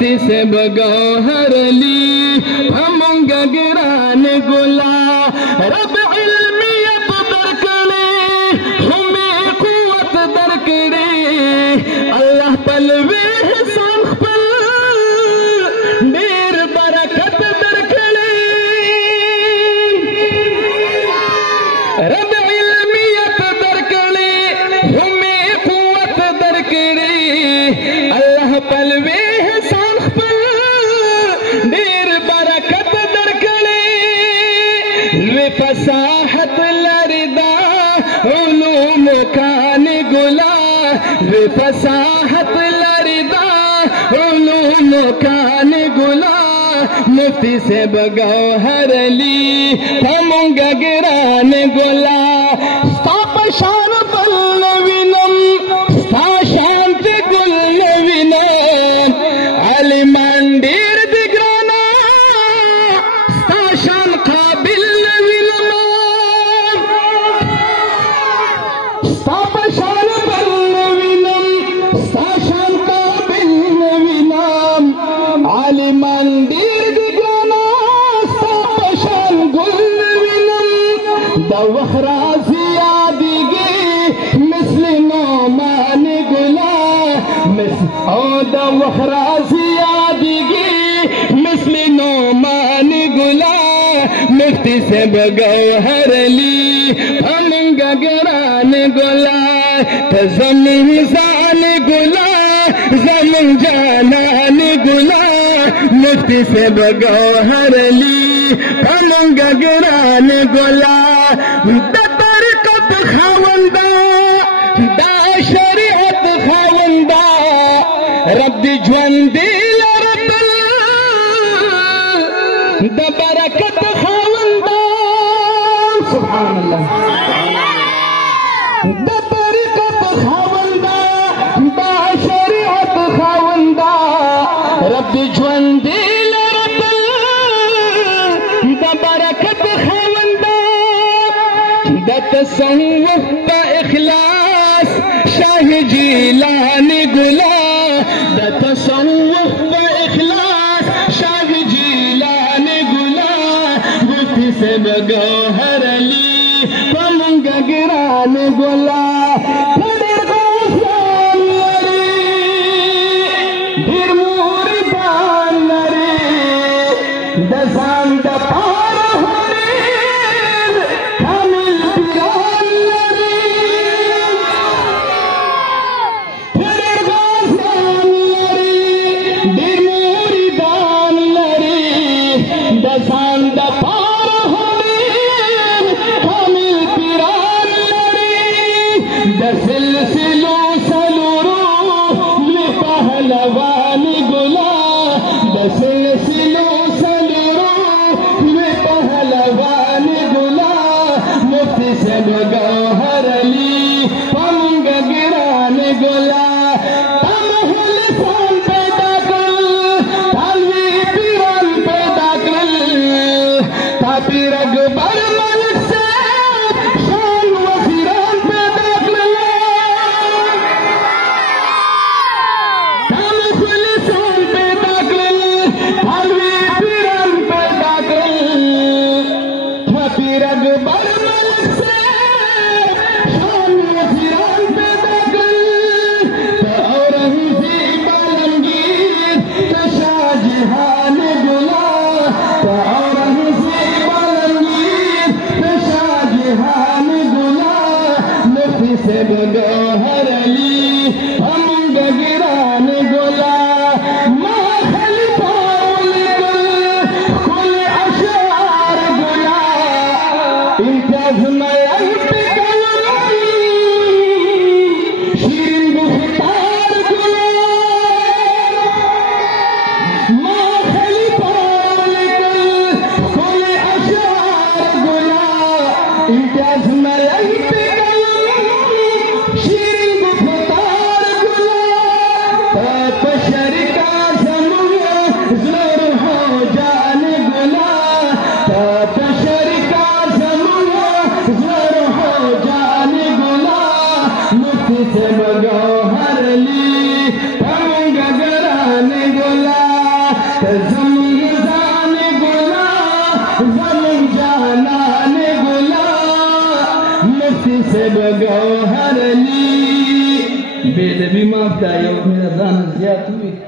मुफ्ती से बगौहर ली हम गगरान गुला रब इल्मियत दरकड़े हमें कुव्वत दरकड़े अल्लाह पलवे सांख पल ढेर बरकत दरकड़े रब इल्मियत दरकड़े हमें कुव्वत दरकड़े अल्लाह पलवे फसाहत लरदा उलूम कान गुला वे फसाहत लरदा उलूम कान गुला मुफ्ती से बगौहर ली हम गगरान गुला स्थापशान बल विनम स्था शांति गुल विनम अली मंदिर दिग्राना स्था शान काबिल मुफ्ती से बगौहर ली हम गगरान गुला जमीन जान गुला जमीन जानान गुला मुफ्ती से बगौहर ली हम गगरान गुला बरकत खावंदा दा शरीयत खावंदा रब दी ज्वंदी द बरकत खावंदा सुभान अल्लाह द बरकत खावंदा दा शरीयत खावंदा रब दी ज्वंदी द बरकत खावंदा द तसव्वुफ द इखलास शाह जीलान गुला द तसव्वुफ द इखलास शाह जीलान गुला मुफ्ती से बगौहर ली हम गगरान गुला से बगौहर ली बेदबी माफ का यो मेरा दान ज्यादा हुई